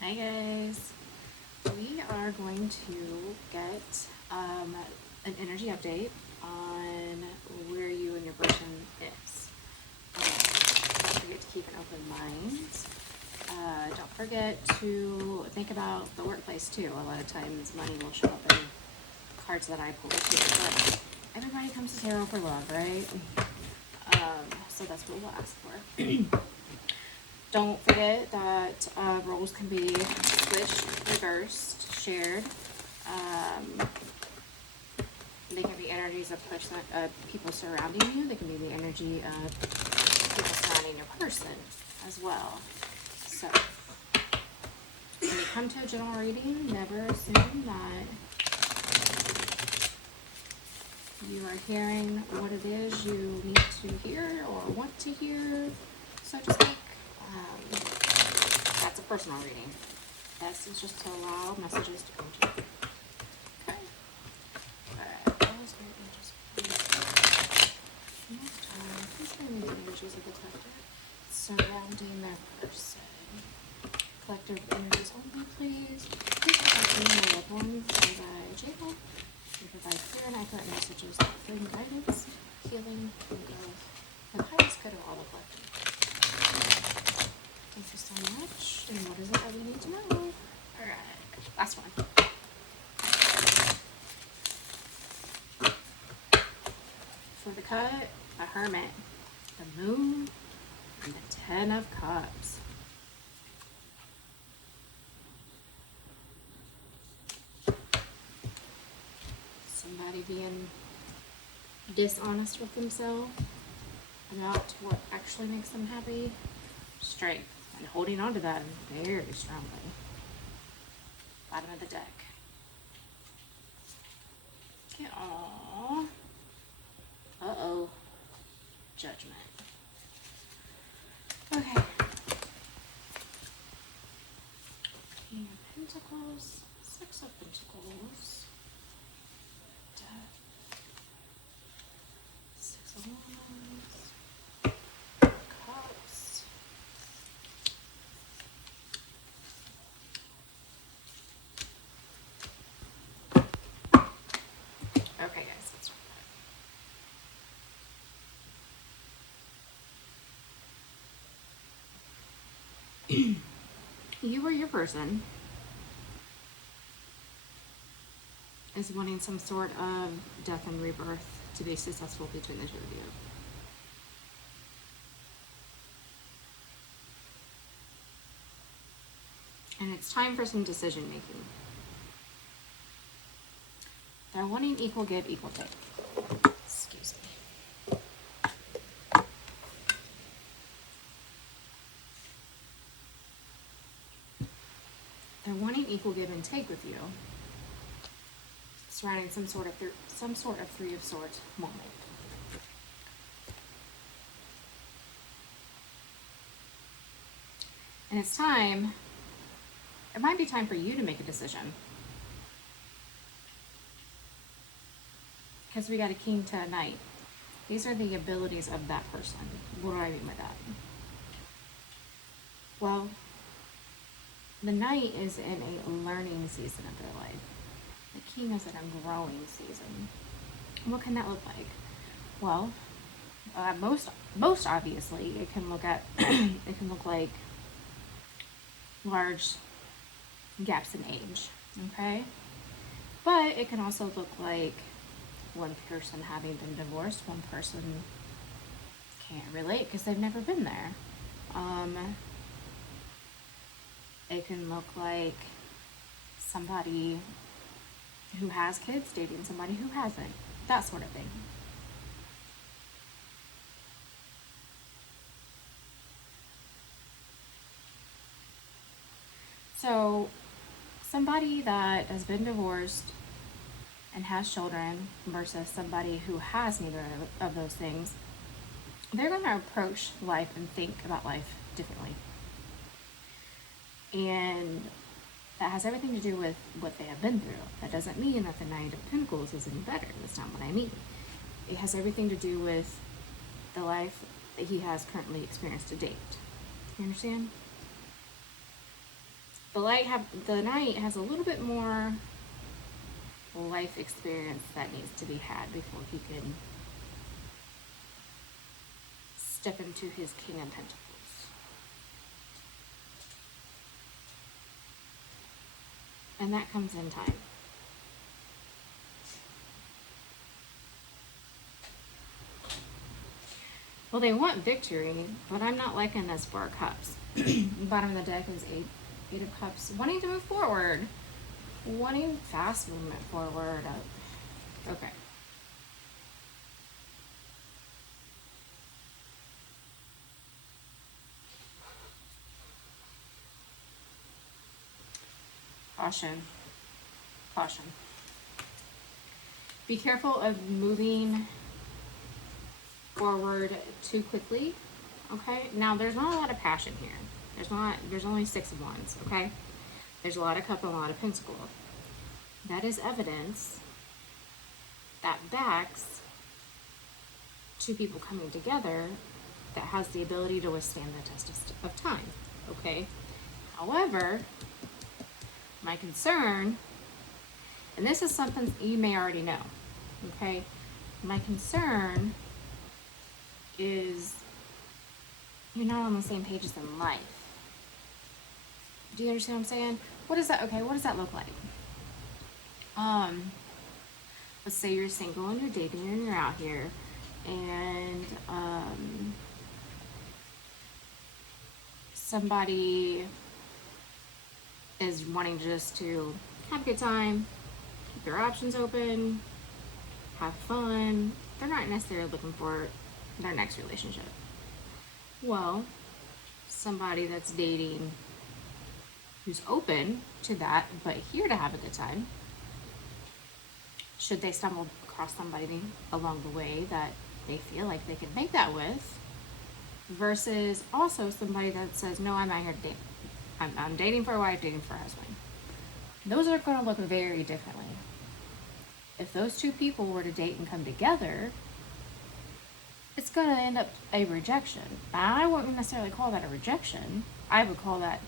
Hi guys, we are going to get an energy update on where you and your person is. Don't forget to keep an open mind. Don't forget to think about the workplace too. A lot of times money will show up in cards that I pull too, but everybody comes to tarot for love, right? So that's what we'll ask for. Don't forget that roles can be switched, reversed, shared. They can be energies of people surrounding you. They can be the energy of people surrounding your person as well. So, when you come to a general reading, never assume that you are hearing what it is you need to hear or want to hear, so to speak. That's a personal reading. This is just to allow messages to come to you. Okay. Alright, those are just next time. Please bring me the energies of the collective surrounding their person. Collective energies only, please. Please protect me, my loved ones, as I channel and provide clear and accurate messages that bring guidance, healing, and growth for the highest good of all the collective. Thank you so much. And what is it that we need to know? Alright, last one. For the cut, a hermit, the moon, and the 10 of cups. Somebody being dishonest with themselves about what actually makes them happy. Strength. And holding on to that very strongly. Bottom of the deck. Aww. Uh-oh. Judgment. Okay. King of Pentacles. Six of Pentacles. Death. Six of Wands. Cups. Okay, guys, let's start that. You or your person is wanting some sort of death and rebirth to be successful between the two of you. And it's time for some decision making. They're wanting equal give, equal take. Excuse me. They're wanting equal give and take with you, surrounding some sort of Three of Swords moment. And it's time. It might be time for you to make a decision. Because we got a King to a Knight. These are the abilities of that person. What do I mean by that? Well, the Knight is in a learning season of their life. The King is in a growing season. What can that look like? Well, most obviously, it can look like large gaps in age. Okay, but it can also look like one person having been divorced, one person can't relate because they've never been there. It can look like somebody who has kids dating somebody who hasn't, that sort of thing. So somebody that has been divorced and has children versus somebody who has neither of those things, they're going to approach life and think about life differently. And that has everything to do with what they have been through. That doesn't mean that the Knight of Pentacles is any better. That's not what I mean. It has everything to do with the life that he has currently experienced to date. You understand? the Knight has a little bit more life experience that needs to be had before he can step into his King of Pentacles. And that comes in time. Well, they want victory, but I'm not liking this Four of Cups. Bottom of the deck is Eight of Cups. Wanting to move forward. Wanting fast movement forward. Okay. Caution. Caution. Be careful of moving forward too quickly. Okay, now there's not a lot of passion here. There's only Six of Wands. Okay, there's a lot of Cup and a lot of Pentacle. That is evidence that backs two people coming together that has the ability to withstand the test of time. Okay, however, my concern, and this is something you may already know, okay, my concern is you're not on the same page as in life. Do you understand what I'm saying? What is that? Okay, what does that look like? Let's say you're single and you're dating and you're out here, and somebody is wanting just to have a good time, keep their options open, have fun. They're not necessarily looking for their next relationship. Well, somebody that's dating who's open to that, but here to have a good time, should they stumble across somebody along the way that they feel like they can make that with, versus also somebody that says, no, I'm out here to date. I'm dating for a wife, dating for a husband. Those are going to look very differently. If those two people were to date and come together, it's going to end up a rejection. I wouldn't necessarily call that a rejection. I would call that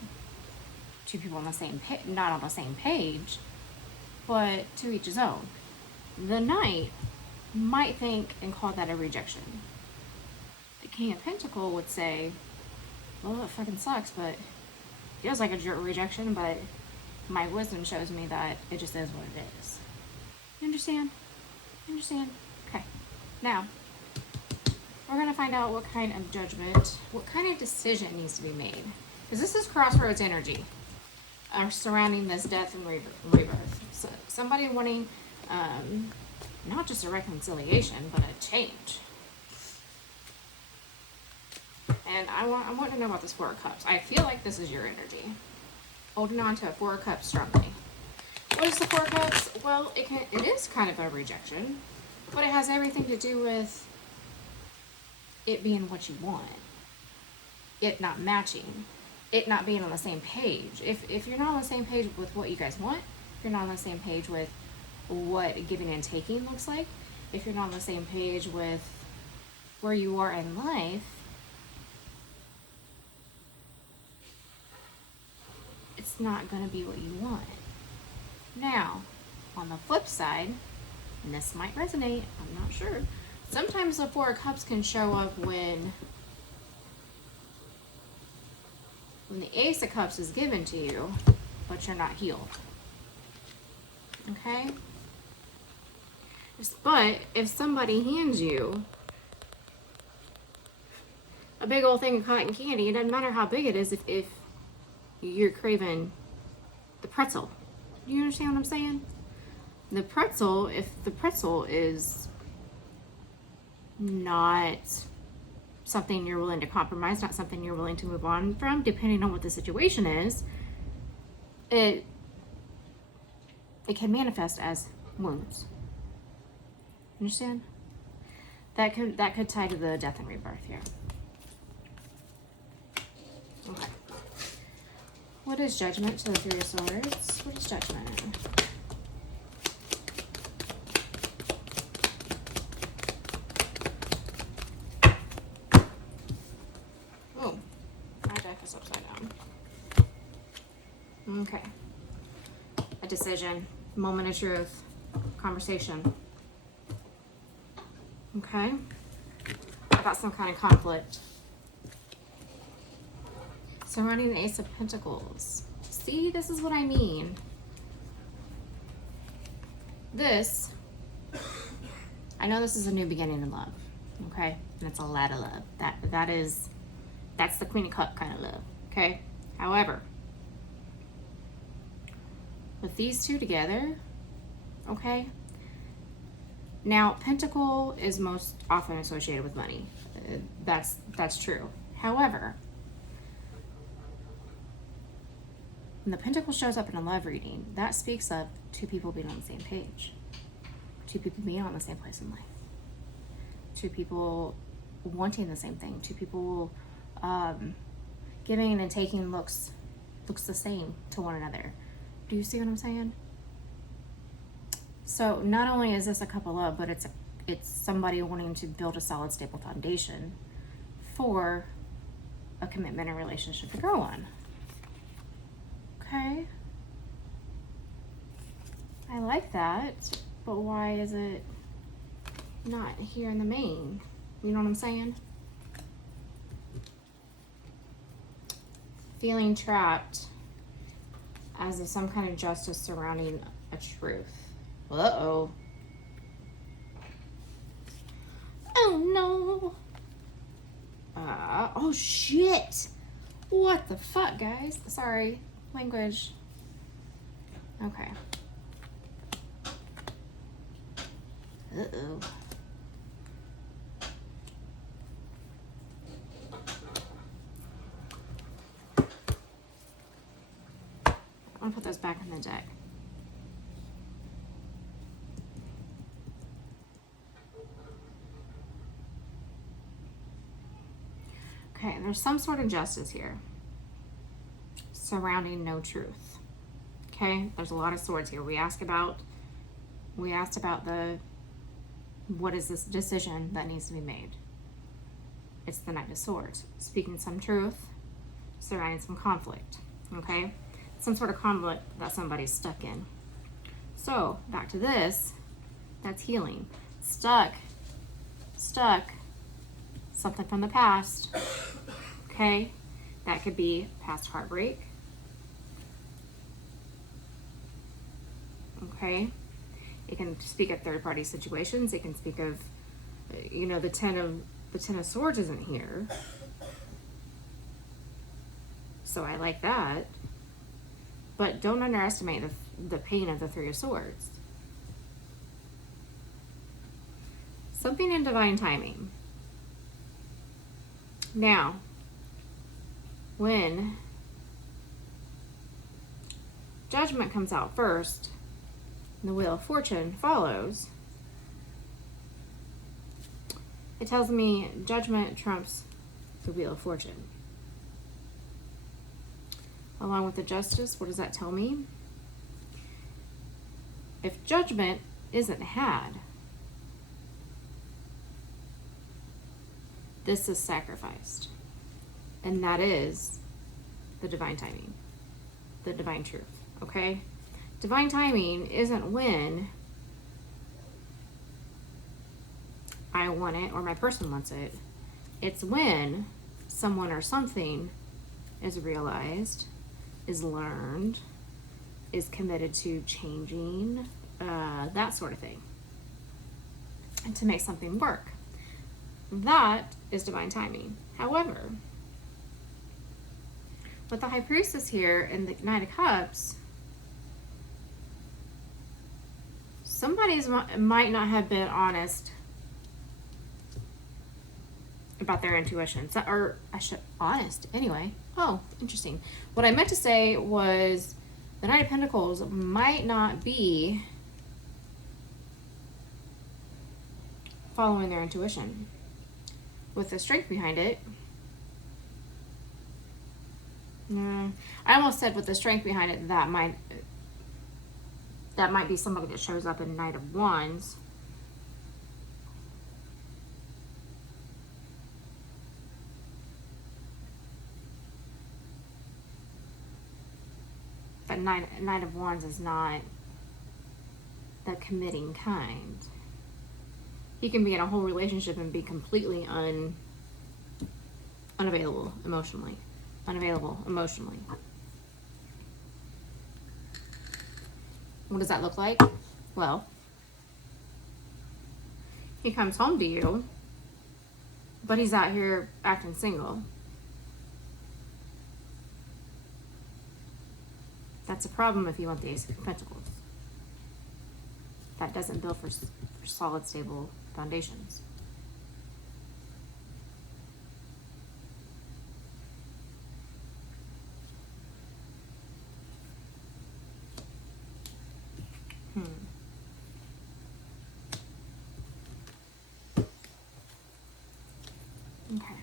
two people on the same not on the same page, but to each his own. The Knight might think and call that a rejection. The King of Pentacles would say, well, that fucking sucks, but feels like a rejection, but my wisdom shows me that it just is what it is. You understand? You understand? Okay. Now, we're going to find out what kind of judgment, what kind of decision needs to be made. Because this is crossroads energy surrounding this death and rebirth. So somebody wanting not just a reconciliation, but a change. And I want to know about this Four of Cups. I feel like this is your energy. Holding on to a Four of Cups strongly. What is the Four of Cups? Well, it is kind of a rejection, but it has everything to do with it being what you want. It not matching. It not being on the same page. If you're not on the same page with what you guys want, if you're not on the same page with what giving and taking looks like, if you're not on the same page with where you are in life, it's not going to be what you want. Now, on the flip side, and this might resonate, I'm not sure, sometimes the Four of Cups can show up when the Ace of Cups is given to you, but you're not healed. Okay? But if somebody hands you a big old thing of cotton candy, it doesn't matter how big it is if you're craving the pretzel. Do you understand what I'm saying? The pretzel, if the pretzel is not something you're willing to compromise, not something you're willing to move on from, depending on what the situation is, it can manifest as wounds. Understand? That could tie to the death and rebirth here. Okay. What is judgment to the Three of Swords? What is judgment? Oh, my deck is upside down. Okay. A decision, moment of truth, conversation. Okay. I got some kind of conflict. Surrounding the Ace of Pentacles. See, this is what I mean. This, I know this is a new beginning in love. Okay? And it's a lot of love. That's the Queen of Cups kind of love. Okay? However, with these two together, okay? Now, Pentacle is most often associated with money. That's true. However, when the Pentacle shows up in a love reading, that speaks of two people being on the same page. Two people being on the same place in life. Two people wanting the same thing. Two people giving and taking looks the same to one another. Do you see what I'm saying? So not only is this a couple of, but it's somebody wanting to build a solid, stable foundation for a commitment and relationship to grow on. Okay. I like that, but why is it not here in the main? You know what I'm saying? Feeling trapped as if some kind of justice surrounding a truth. Uh-oh. Oh no. Oh shit. What the fuck, guys? Sorry. Language. Okay. Uh-oh. I'm gonna put those back in the deck. Okay, there's some sort of justice here surrounding no truth. Okay, there's a lot of swords here. We asked about the what is this decision that needs to be made. It's the Knight of Swords, speaking some truth, surrounding some conflict. Okay, some sort of conflict that somebody's stuck in. So back to this, that's healing. Stuck, something from the past. Okay, that could be past heartbreak. Okay, it can speak of third-party situations. It can speak of, you know, the Ten of Swords isn't here, so I like that. But don't underestimate the pain of the Three of Swords. Something in divine timing. Now, when Judgment comes out first, and the Wheel of Fortune follows, it tells me Judgment trumps the Wheel of Fortune. Along with the Justice, what does that tell me? If Judgment isn't had, this is sacrificed. And that is the divine timing, the divine truth, okay? Divine timing isn't when I want it or my person wants it. It's when someone or something is realized, is learned, is committed to changing, that sort of thing, and to make something work. That is divine timing. However, with the High Priestess here and the Knight of Cups, somebody might not have been honest about their intuition. Or I should, honest, anyway. Oh, interesting. What I meant to say was the Knight of Pentacles might not be following their intuition. With the strength behind it, I almost said with the strength behind it, that might be somebody that shows up in Knight of Wands. But Knight of Wands is not the committing kind. He can be in a whole relationship and be completely unavailable emotionally. Unavailable emotionally. What does that look like? Well, he comes home to you, but he's out here acting single. That's a problem if you want the Ace of Pentacles. That doesn't build for solid, stable foundations. Okay.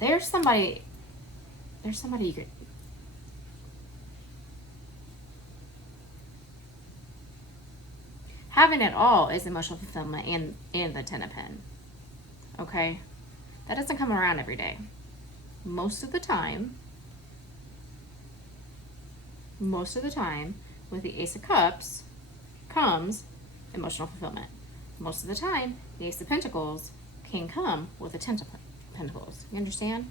There's somebody you could... Having it all is emotional fulfillment and the Ten of Pentacles. Okay? That doesn't come around every day. Most of the time, with the Ace of Cups comes emotional fulfillment. Most of the time, the Ace of Pentacles can come with the Ten of Pentacles. You understand?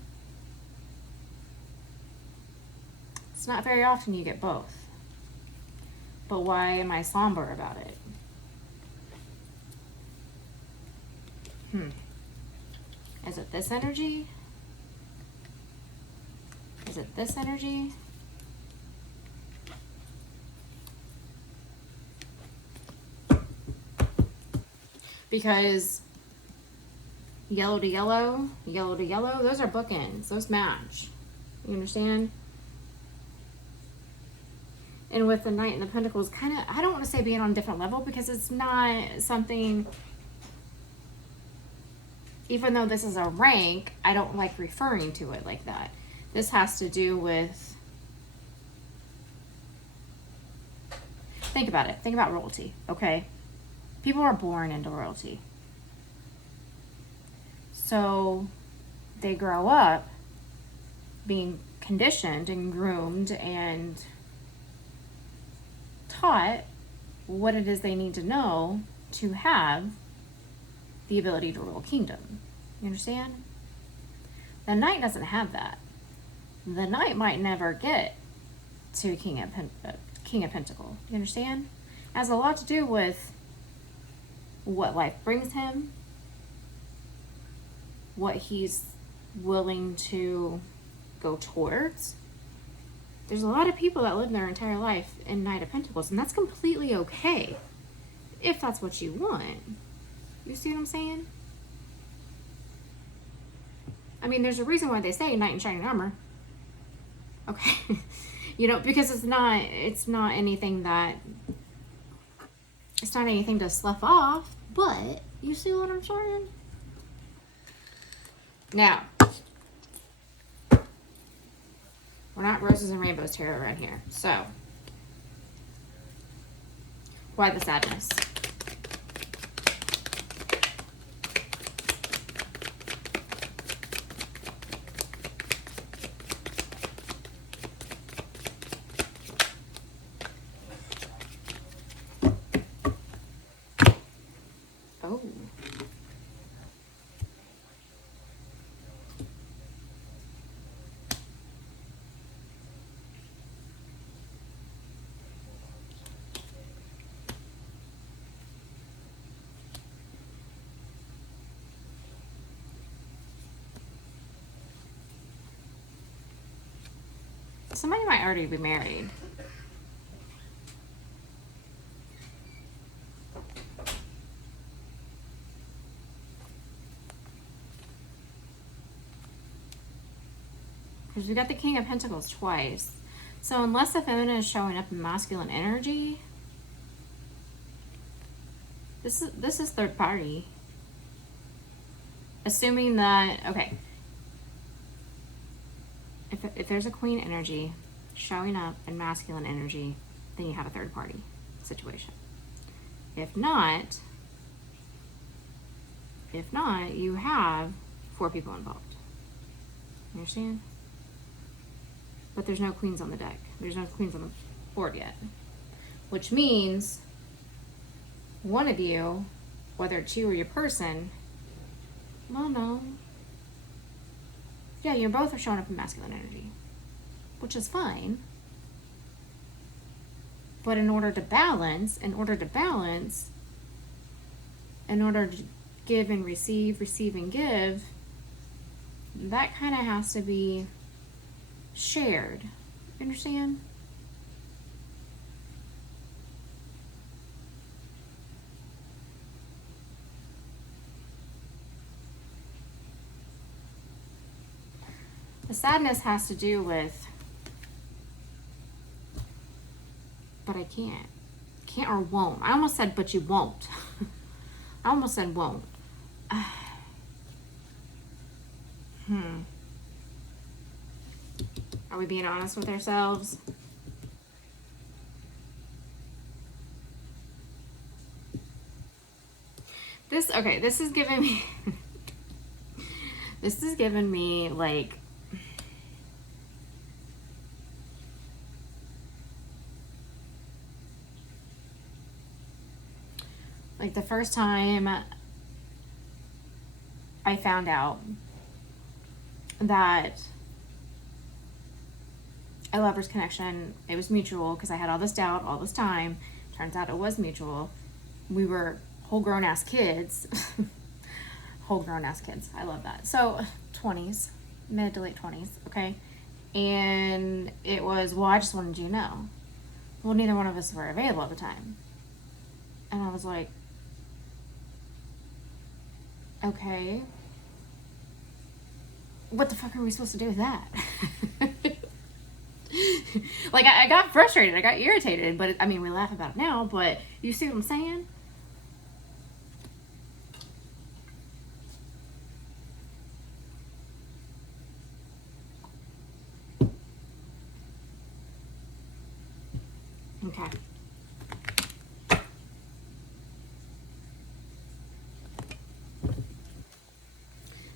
It's not very often you get both. But why am I somber about it? Is it this energy? Is it this energy? Because yellow to yellow, those are bookends. Those match. You understand? And with the Knight and the Pentacles, kind of, I don't want to say being on a different level because it's not something, even though this is a rank, I don't like referring to it like that. This has to do with, think about it. Think about royalty, okay? People are born into royalty. So they grow up being conditioned and groomed and taught what it is they need to know to have the ability to rule a kingdom. You understand? The Knight doesn't have that. The Knight might never get to King of Pentacles. You understand? It has a lot to do with what life brings him, what he's willing to go towards. There's a lot of people that live their entire life in Knight of Pentacles, and that's completely okay if that's what you want. You see what I'm saying? I mean, there's a reason why they say knight in shining armor. Okay. You know, because it's not anything to slough off, but you see what I'm saying? Now, we're not roses and rainbows tarot around here. So, why the sadness? Oh. Somebody might already be married. Because we got the King of Pentacles twice. So unless the feminine is showing up in masculine energy, this is third party. Assuming that, okay, if there's a queen energy showing up in masculine energy, then you have a third party situation. If not, you have 4 people involved. You understand? but there's no queens on the deck. There's no queens on the board yet. Which means one of you, whether it's you or your person, well, no. Yeah, you both are showing up in masculine energy, which is fine. But in order to balance, in order to give and receive and give, that kind of has to be shared. Understand? The sadness has to do with, but I can't. Can't or won't. I almost said, but you won't. I almost said won't. Are we being honest with ourselves? This is giving me this is giving me like the first time I found out that a lover's connection, it was mutual, because I had all this doubt all this time. Turns out it was mutual. We were whole grown ass kids. Whole grown ass kids. I love that. So 20s, mid to late 20s, okay? And it was, well, I just wanted you to know. Well, neither one of us were available at the time. And I was like, okay. What the fuck are we supposed to do with that? Like, I got frustrated. I got irritated. But, I mean, we laugh about it now. But you see what I'm saying? Okay.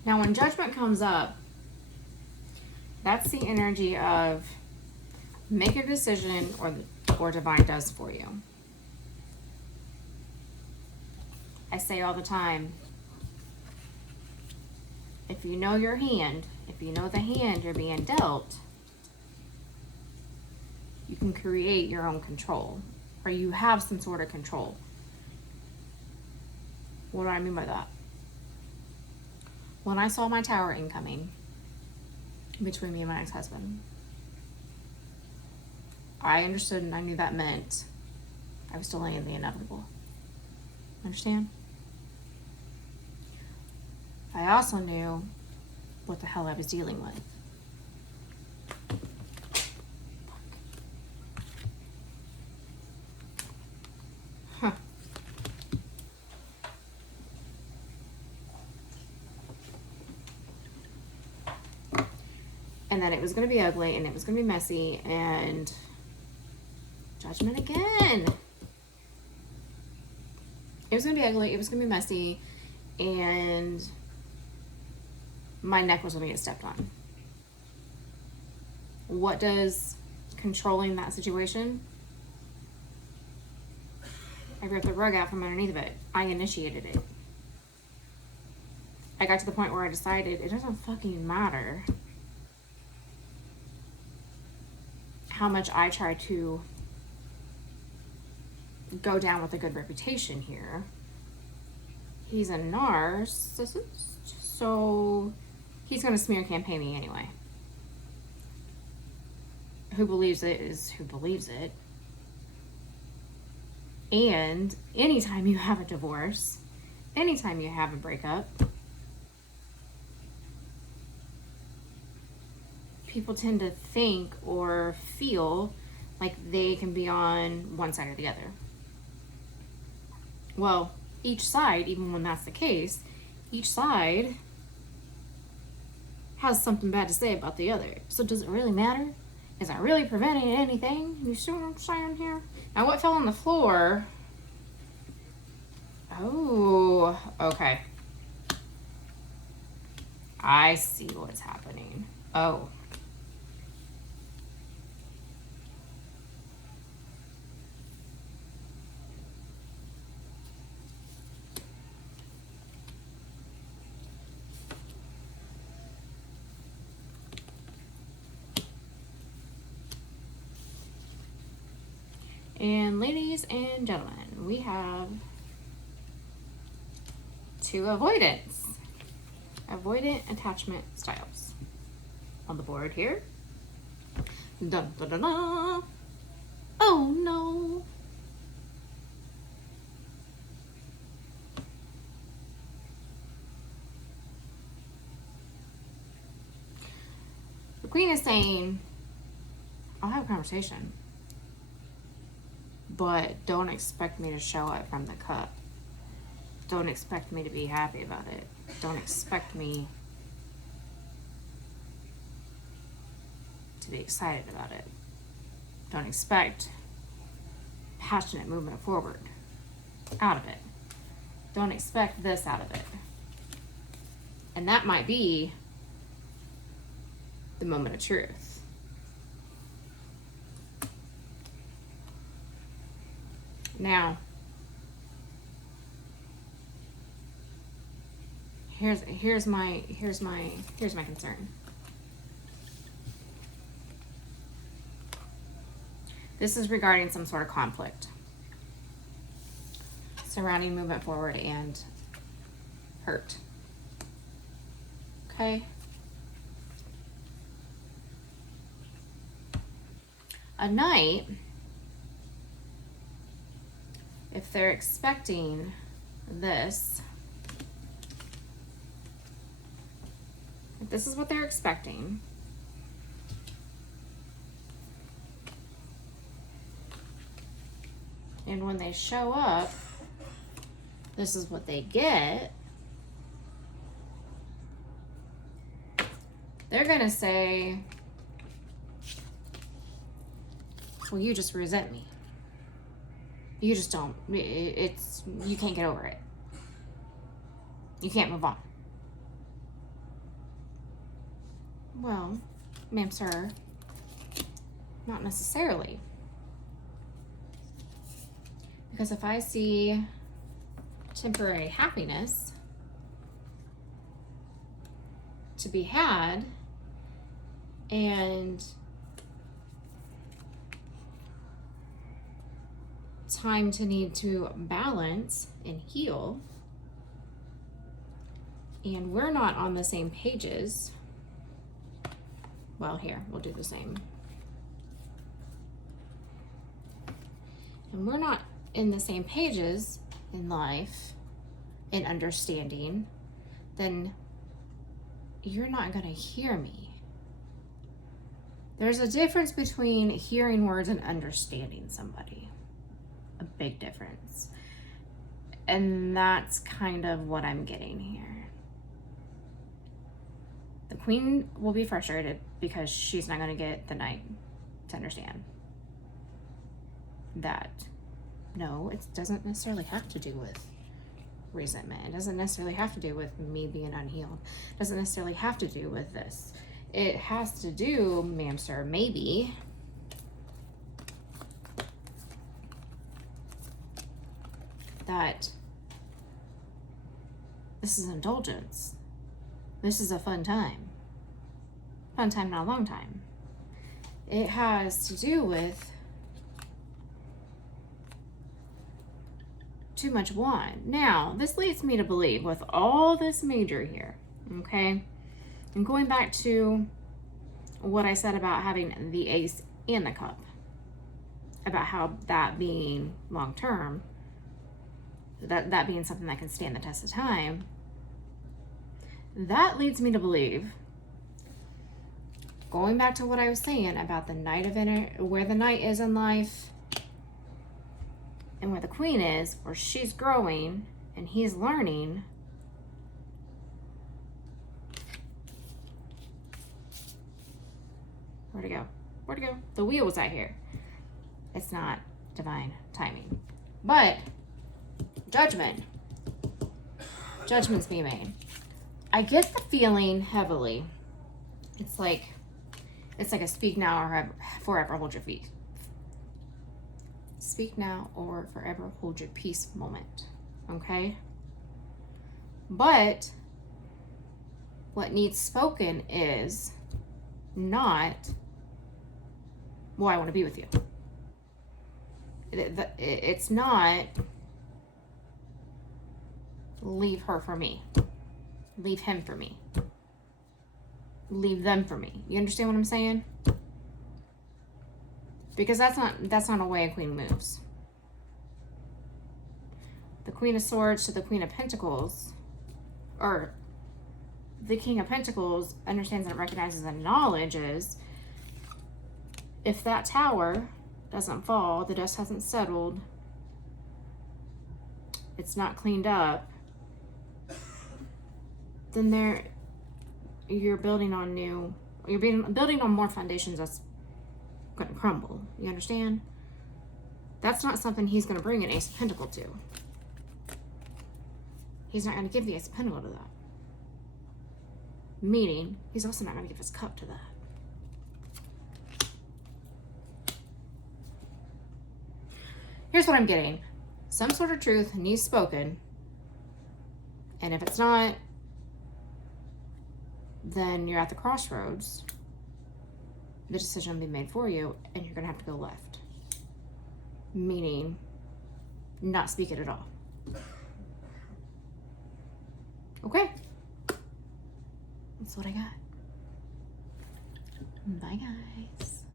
Now, when judgment comes up, that's the energy of make a decision or divine does for you. I say all the time, if you know your hand, if you know the hand you're being dealt, you can create your own control, or you have some sort of control. What do I mean by that? When I saw my tower incoming between me and my ex-husband, I understood and I knew that meant I was delaying the inevitable. Understand? I also knew what the hell I was dealing with. Huh. And that it was going to be ugly and it was going to be messy and judgment again. It was going to be ugly, it was going to be messy, and my neck was going to get stepped on. What does controlling that situation? I ripped the rug out from underneath of it. I initiated it. I got to the point where I decided it doesn't fucking matter how much I try to go down with a good reputation here. He's a narcissist, so he's going to smear campaign me anyway. Who believes it is who believes it. And anytime you have a divorce, anytime you have a breakup, people tend to think or feel like they can be on one side or the other. Well, each side, even when that's the case, each side has something bad to say about the other. So does it really matter? Is that really preventing anything? You see what I'm saying here? Now, what fell on the floor? Oh, okay. I see what's happening. Oh. And ladies and gentlemen, we have 2 avoidant attachment styles on the board here. Dun, dun, dun, dun. Oh no. The Queen is saying, I'll have a conversation, but don't expect me to show up from the Cup. Don't expect me to be happy about it. Don't expect me to be excited about it. Don't expect passionate movement forward out of it. Don't expect this out of it. And that might be the moment of truth. Now, here's my concern. This is regarding some sort of conflict surrounding movement forward and hurt. Okay? A knight, if they're expecting this, if this is what they're expecting, and when they show up, this is what they get, they're gonna say, well, you just resent me. You just don't, you can't get over it. You can't move on. Well, ma'am, sir, not necessarily. Because if I see temporary happiness to be had and time to need to balance and heal, and we're not on the same pages, well, here, we'll do the same. And we're not in the same pages in life, in understanding, then you're not going to hear me. There's a difference between hearing words and understanding somebody. A big difference. And that's kind of what I'm getting here. The Queen will be frustrated because she's not going to get the Knight to understand that no, it doesn't necessarily have to do with resentment. It doesn't necessarily have to do with me being unhealed. It doesn't necessarily have to do with this. It has to do, ma'am, sir, maybe that this is indulgence. This is a fun time. Fun time, not a long time. It has to do with too much want. Now, this leads me to believe with all this major here, okay? And going back to what I said about having the Ace and the Cup, about how that being long-term, that being something that can stand the test of time, that leads me to believe, going back to what I was saying about the Knight of where the Knight is in life and where the Queen is, where she's growing and he's learning, where'd it go? Where'd it go? The wheel was out here. It's not divine timing. But judgment's being made. I get the feeling heavily. It's like a speak now or forever hold your peace. Speak now or forever hold your peace moment. Okay? But what needs spoken is not, well, I want to be with you. It's not leave her for me. Leave him for me. Leave them for me. You understand what I'm saying? Because that's not a way a queen moves. The Queen of Swords to the Queen of Pentacles, or the King of Pentacles, understands and recognizes and acknowledges if that tower doesn't fall, the dust hasn't settled, it's not cleaned up, then you're building on building on more foundations that's going to crumble. You understand? That's not something he's going to bring an Ace of Pentacles to. He's not going to give the Ace of Pentacles to that. Meaning, he's also not going to give his cup to that. Here's what I'm getting. Some sort of truth needs spoken. And if it's not, then you're at the crossroads. The decision will be made for you, and you're going to have to go left. Meaning, not speak it at all. Okay. That's what I got. Bye, guys.